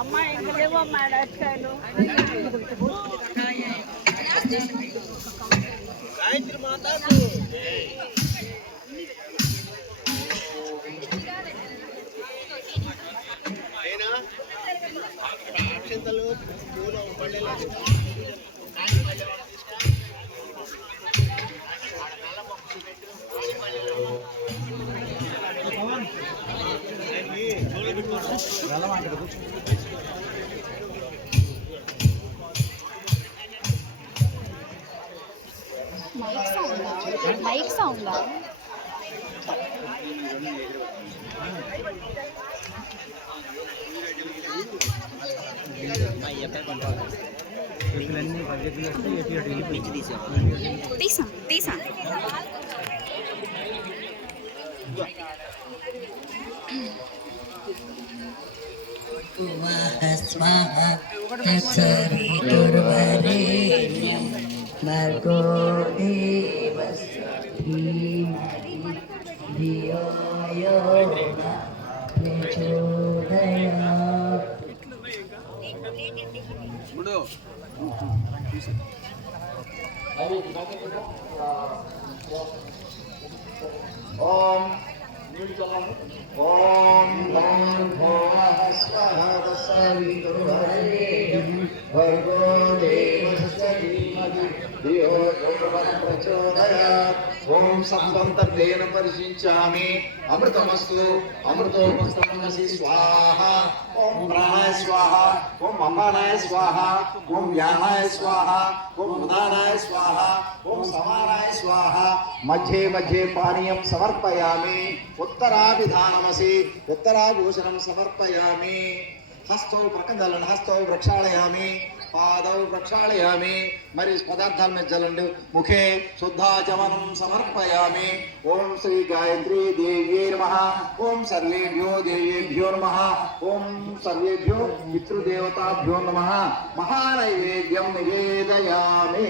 అమ్మా ఇంకా లేవమ్మా అడచాలు గాయత్రి మాతాకు అయినా అక్షంతలు పూల పళ్ళేలా మైక్ సౌండ్ తీసా తీసా स्वाहा तत्सवितुर्वरेण्यं भर्गो देवस्य धीमहि धियो यो न प्रचोदयात्। ओम ओम नमः भोः स्वाहा तस्सवितुर्वरेण्यं भर्गो देवस्य धीमहि धियो यो न प्रचोदयात्। ओम सप्तं तद्देन परिशिंचामि अमृतमस्तु अमृतोपस्तमसि स्वाहा। ओम प्राणाय स्वाहा ओम अपानाय स्वाहा ओम व्यानाय स्वाहा ओम उदानाय स्वाहा ओम समानाय स्वाहा। मध्ये मध्ये पानीयं समर्पयामि। उत्तराभिधानमसि उत्तराभूषणं समर्पयामि। हस्तौ प्रकदलन हस्तौ प्रक्षालयामि पादौ प्रक्षालयामि। मरी पदार्थाल में जलन मुखे शुद्धाचमनं समर्पयामि। ओम श्री गायत्री देव्यै नमः। ओम सर्वेभ्यो देवेभ्यो नमः। ओम सर्वेभ्यो पितृदेवताभ्यो नमः। महानैवेद्यं निवेदयामि।